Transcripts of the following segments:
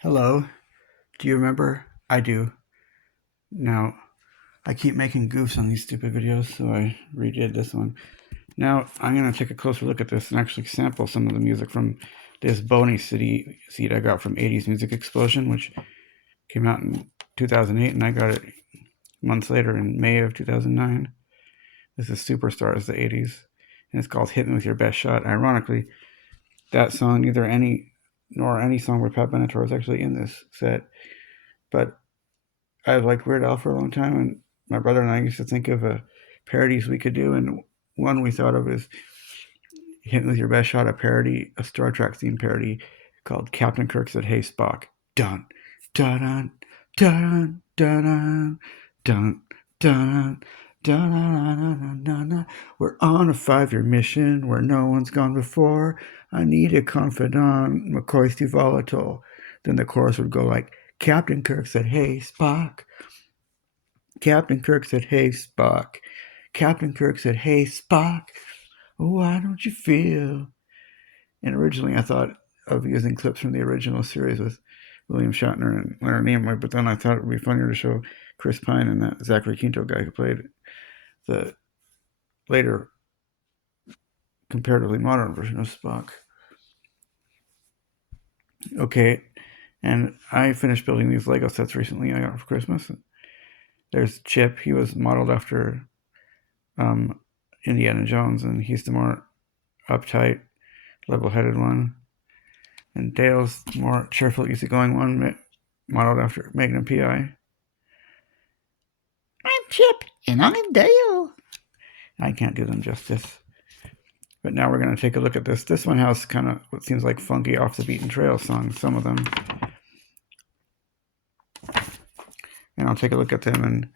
Hello, do you remember? I do. Now, I keep making goofs on these stupid videos, so I redid this one. Now, I'm going to take a closer look at this and actually sample some of the music from this Boney City seed I got from 80's Music Explosion, which came out in 2008, and I got it months later in May of 2009. This is Superstars, the 80's, and it's called Hit Me With Your Best Shot. Ironically, that song, neither any nor any song with Pat Benatar is actually in this set, but I've liked Weird Al for a long time, and my brother and I used to think of parodies we could do, and one we thought of is Hit Me With Your Best Shot, a parody, a Star Trek themed parody called Captain Kirk Said, Hey Spock. Dun, dun, dun, dun, dun, dun, dun, dun. We're on a 5-year mission where no one's gone before. I need a confidant, McCoy's too volatile. Then the chorus would go like, Captain Kirk said, Hey Spock. Captain Kirk said, Hey Spock. Captain Kirk said, Hey Spock. Why don't you feel? And originally I thought of using clips from the original series with William Shatner and Leonard Nimoy, but then I thought it would be funnier to show Chris Pine and that Zachary Quinto guy who played the later comparatively modern version of Spock. Okay, and I finished building these Lego sets recently. I got them for Christmas. There's Chip. He was modeled after Indiana Jones, and he's the more uptight, level-headed one. And Dale's the more cheerful, easygoing one, modeled after Magnum PI. I'm Chip, and I'm Dale. I can't do them justice. But now we're going to take a look at this. This one has kind of what seems like funky off the beaten trail songs, some of them. And I'll take a look at them and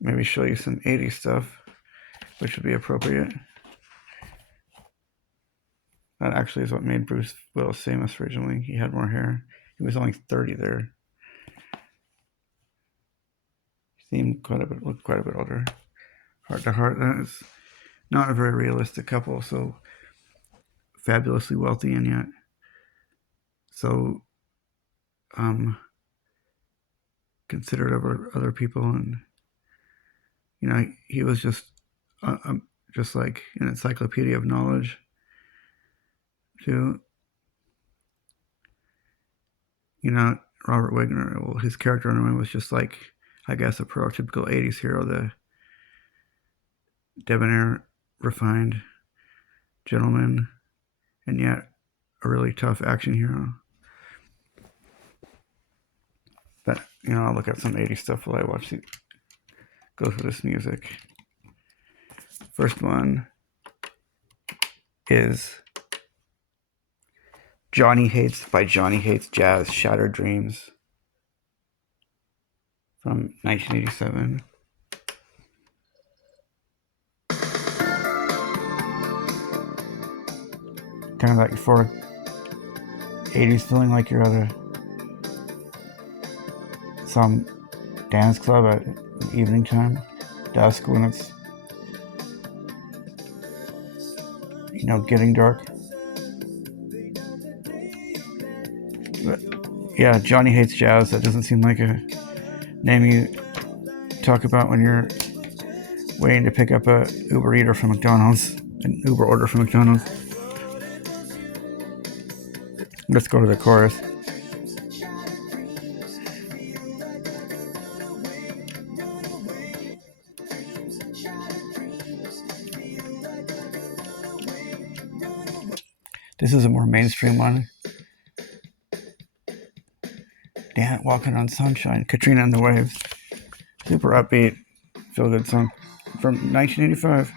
maybe show you some 80s stuff, which would be appropriate. That actually is what made Bruce Willis famous originally. He had more hair. He was only 30 there. He looked quite a bit older. Heart to heart, that is not a very realistic couple, so fabulously wealthy and yet so considerate of other people, and he was just like an encyclopedia of knowledge too. Robert Wagner, well, his character in him was just like, I guess, a prototypical 80s hero, the debonair, refined gentleman, and yet a really tough action hero. But I'll look at some 80s stuff while I go through this music. First one is Johnny Hates by Johnny Hates Jazz, Shattered Dreams from 1987. Kind of like before 80s, feeling like you're at some dance club at evening time, dusk, when it's getting dark. But yeah, Johnny Hates Jazz. That doesn't seem like a name you talk about when you're waiting to pick up a Uber order from McDonald's. Let's go to the chorus. This is a more mainstream one. Dan Walking on Sunshine, Katrina and the Waves. Super upbeat, feel good song from 1985.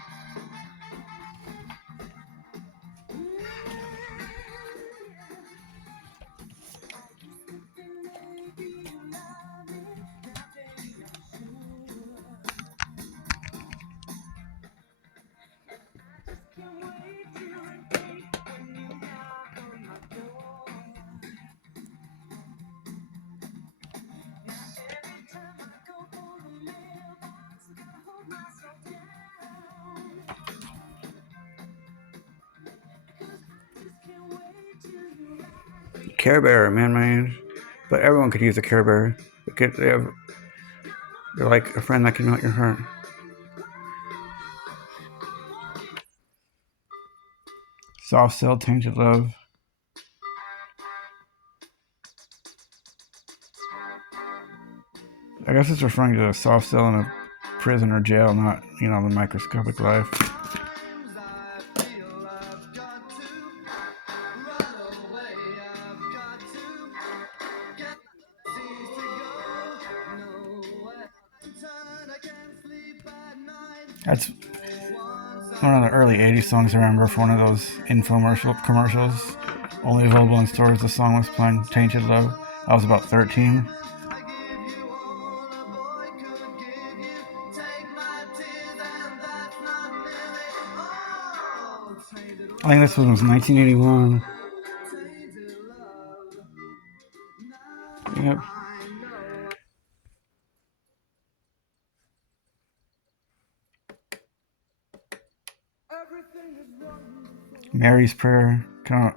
Care Bear, Man. But everyone could use a Care Bear. They're like a friend that can melt your heart. Soft Cell, Tainted Love. I guess it's referring to a soft cell in a prison or jail, not, the microscopic life. That's one of the early 80s songs I remember for one of those infomercial commercials. Only available in stores. The song was playing Tainted Love. I was about 13. I think this one was 1981. Yep. Mary's Prayer, kind of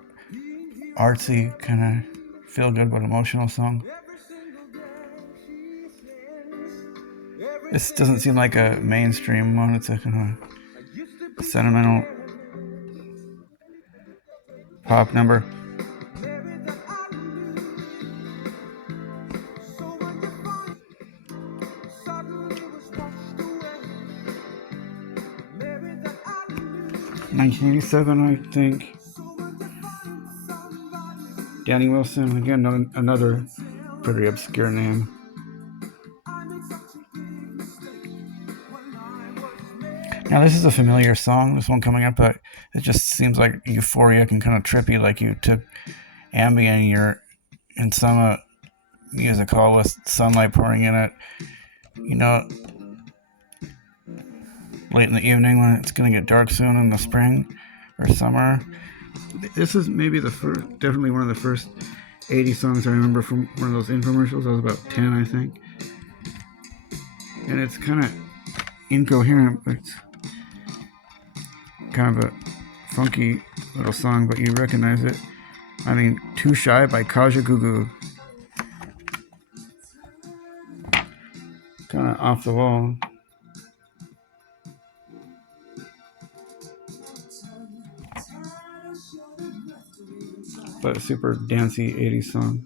artsy, kind of feel good but emotional song. This doesn't seem like a mainstream one. It's a kind of sentimental pop number. (1987), I think. Danny Wilson, again, another pretty obscure name. Now, this is a familiar song, this one coming up, but it just seems like euphoric and kind of trippy, like you took Ambien, you're in some music hall with sunlight pouring in it, late in the evening when it's going to get dark soon in the spring or summer. This is maybe definitely one of the first 80 songs I remember from one of those infomercials. I was about 10, I think. And it's kind of incoherent, but it's kind of a funky little song, but you recognize it. I mean, Too Shy by Kajagoogoo. Kind of off the wall. But a super dancey 80s song.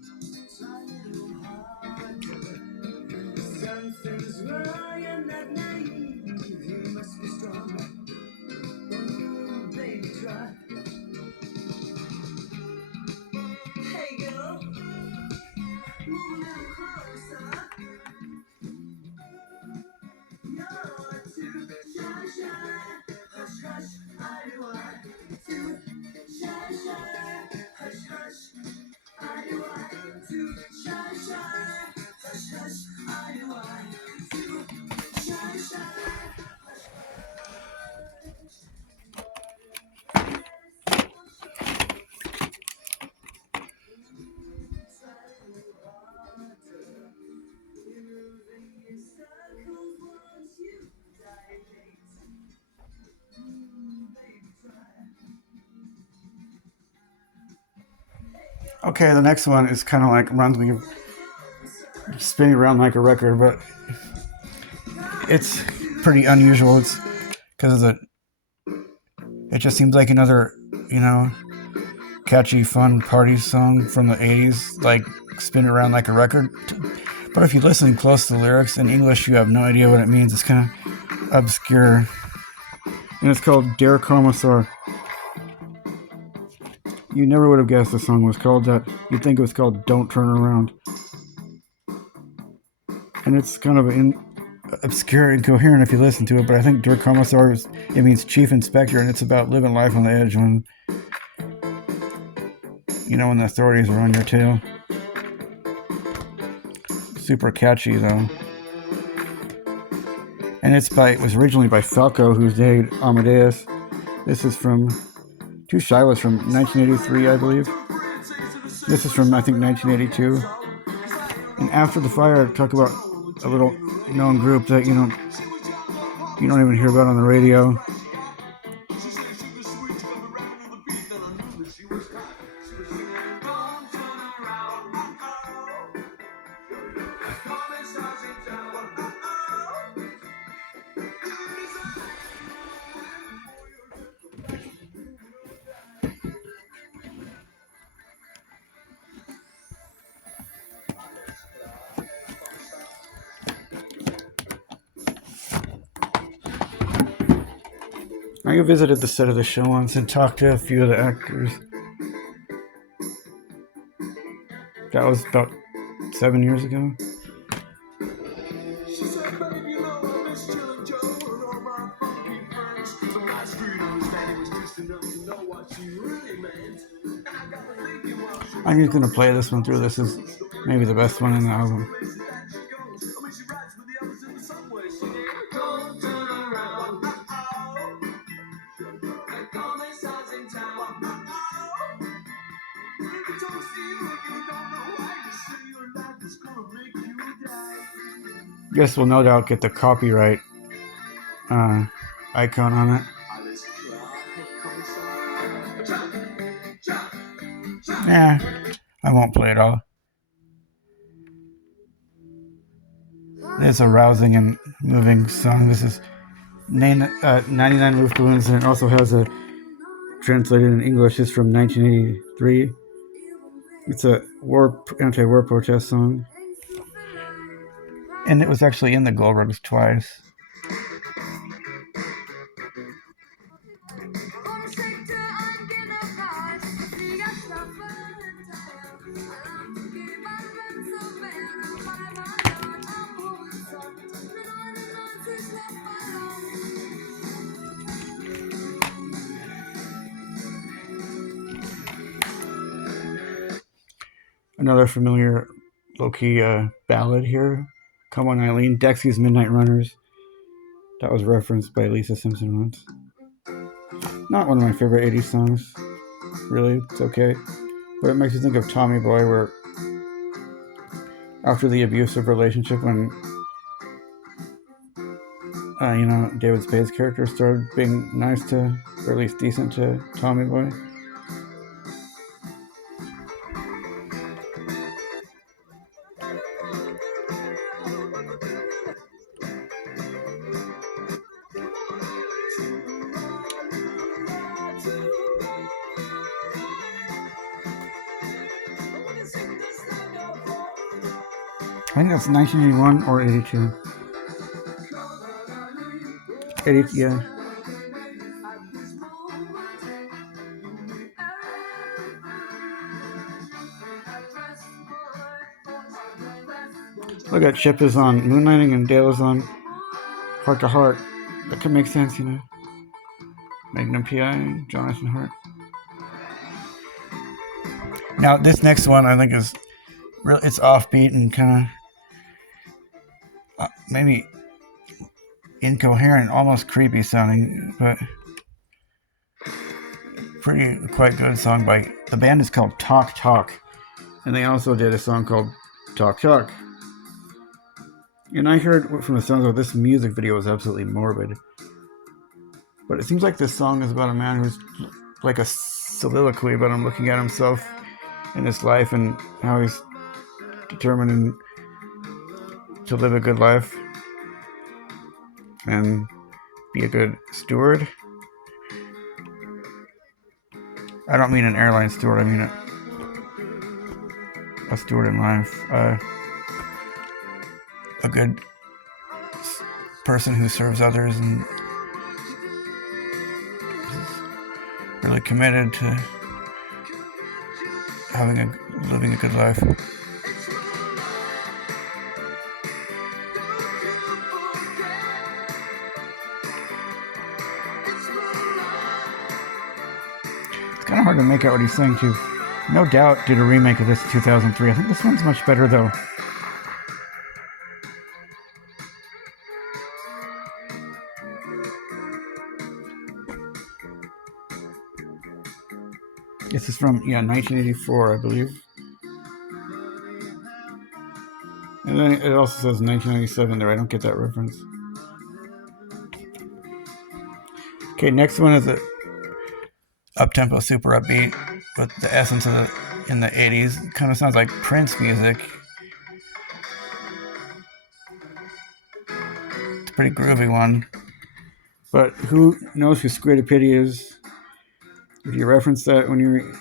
Okay, the next one is kind of like runs me spinning around like a record, but it's pretty unusual. It's because it just seems like another, catchy, fun party song from the 80s, like spinning around like a record. But if you listen close to the lyrics in English, you have no idea what it means. It's kind of obscure. And it's called Der Kommissar. You never would have guessed the song was called that. You'd think it was called Don't Turn Around. And it's kind of obscure and incoherent if you listen to it, but I think Der Kommissar, it means chief inspector, and it's about living life on the edge when the authorities are on your tail. Super catchy though. And it was originally by Falco, who's dated Amadeus. This is from Too Shy was from 1983, I believe. This is from, I think, 1982. And After the Fire, talk about a little known group that you don't even hear about on the radio. I visited the set of the show once and talked to a few of the actors. That was about 7 years ago. I'm just gonna play this one through. This is maybe the best one in the album. Guess we'll no doubt get the copyright icon on it. Yeah, I won't play it all. It's a rousing and moving song. This is 99 Roof Balloons, and it also has a translated in English. It's from 1983. It's a anti-war protest song, and it was actually in the Gold Rugs twice. Another familiar low-key ballad here. Come On Eileen, Dexy's Midnight Runners. That was referenced by Lisa Simpson once. Not one of my favorite 80s songs. Really, it's okay. But it makes you think of Tommy Boy, where after the abusive relationship, when David Spade's character started being nice to, or at least decent to Tommy Boy. I think that's 1981 or 82. 80, yeah. Look at Chip is on Moonlighting and Dale is on Heart to Heart. That could make sense, Magnum P.I., Jonathan Hart. Now, this next one I think is real. It's offbeat and kind of maybe incoherent, almost creepy sounding, but quite good song by the band is called Talk Talk, and they also did a song called Talk Talk. And I heard from the sounds of this music video was absolutely morbid. But it seems like this song is about a man who's like a soliloquy about him looking at himself in his life and how he's determined to live a good life and be a good steward. I don't mean an airline steward, I mean a steward in life. A good person who serves others and is really committed to living a good life. It's kind of hard to make out what he's saying too. No Doubt did a remake of this in 2003. I think this one's much better though. This is from 1984, I believe. And then it also says 1997 there. I don't get that reference. Okay, next one is a up-tempo, super upbeat, with the essence of in the 80s. It kind of sounds like Prince music. It's a pretty groovy one. But who knows who Squid Pity is? If you reference that when you're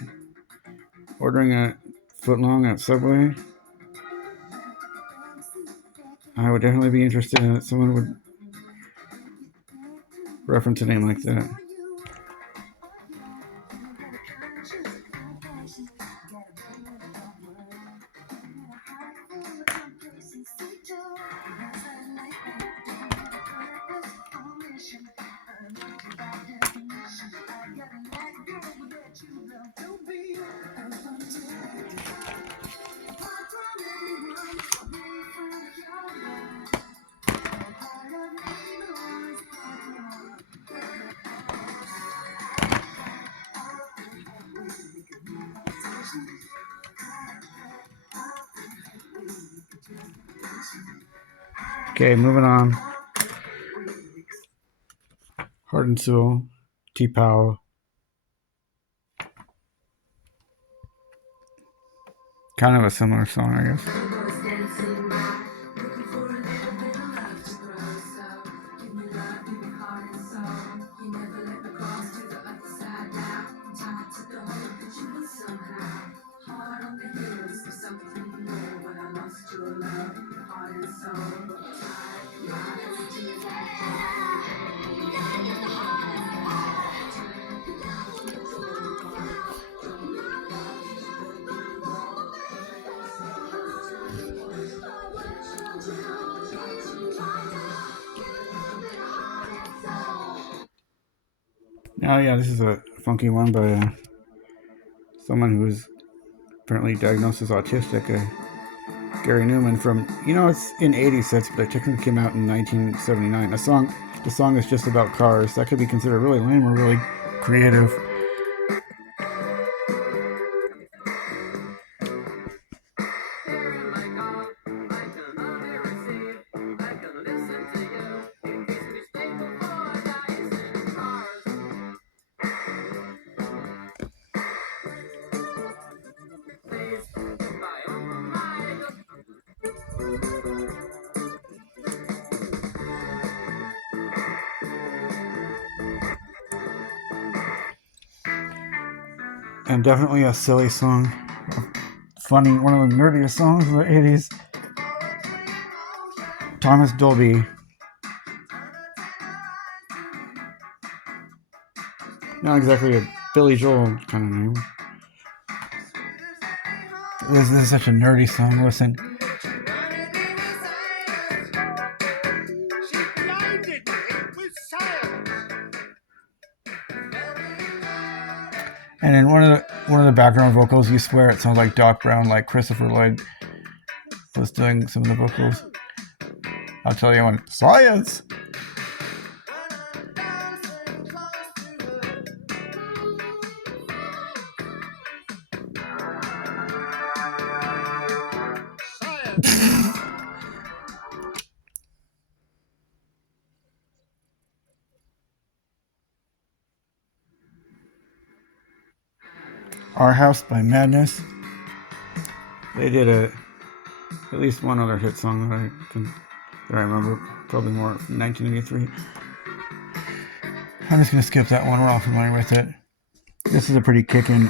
ordering a footlong at Subway, I would definitely be interested in it. Someone would reference a name like that. Okay, moving on. Heart and Soul, T-Pow. Kind of a similar song, I guess. Oh yeah, this is a funky one by someone who is apparently diagnosed as autistic. Gary Newman from, it's in 80's sets, but it technically came out in 1979. The song is just about cars. That could be considered really lame or really creative. And definitely a silly song. Funny, one of the nerdiest songs of the 80's. Thomas Dolby. Not exactly a Billy Joel kind of name. This is such a nerdy song. Listen. And in one of the background vocals, you swear it sounds like Doc Brown, like Christopher Lloyd was doing some of the vocals. I'll tell you one. Science! Our House by Madness. They did at least one other hit song that I remember, probably more from 1983. I'm just gonna skip that one. We're all familiar with it. This is a pretty kicking,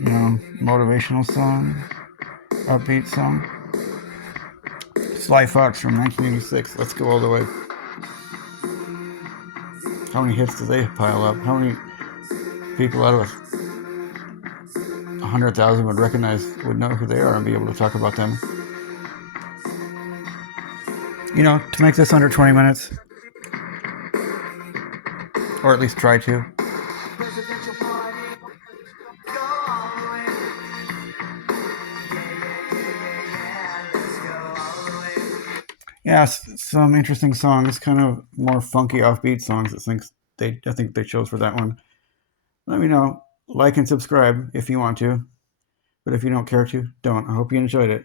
motivational song, upbeat song. Sly Fox from 1986. Let's go all the way. How many hits do they pile up? How many people out of 100,000 would know who they are and be able to talk about them? To make this under 20 minutes, or at least try to. Yeah, some interesting songs, kind of more funky offbeat songs. I think they chose for that one. Let me know. Like and subscribe if you want to, but if you don't care to, don't. I hope you enjoyed it.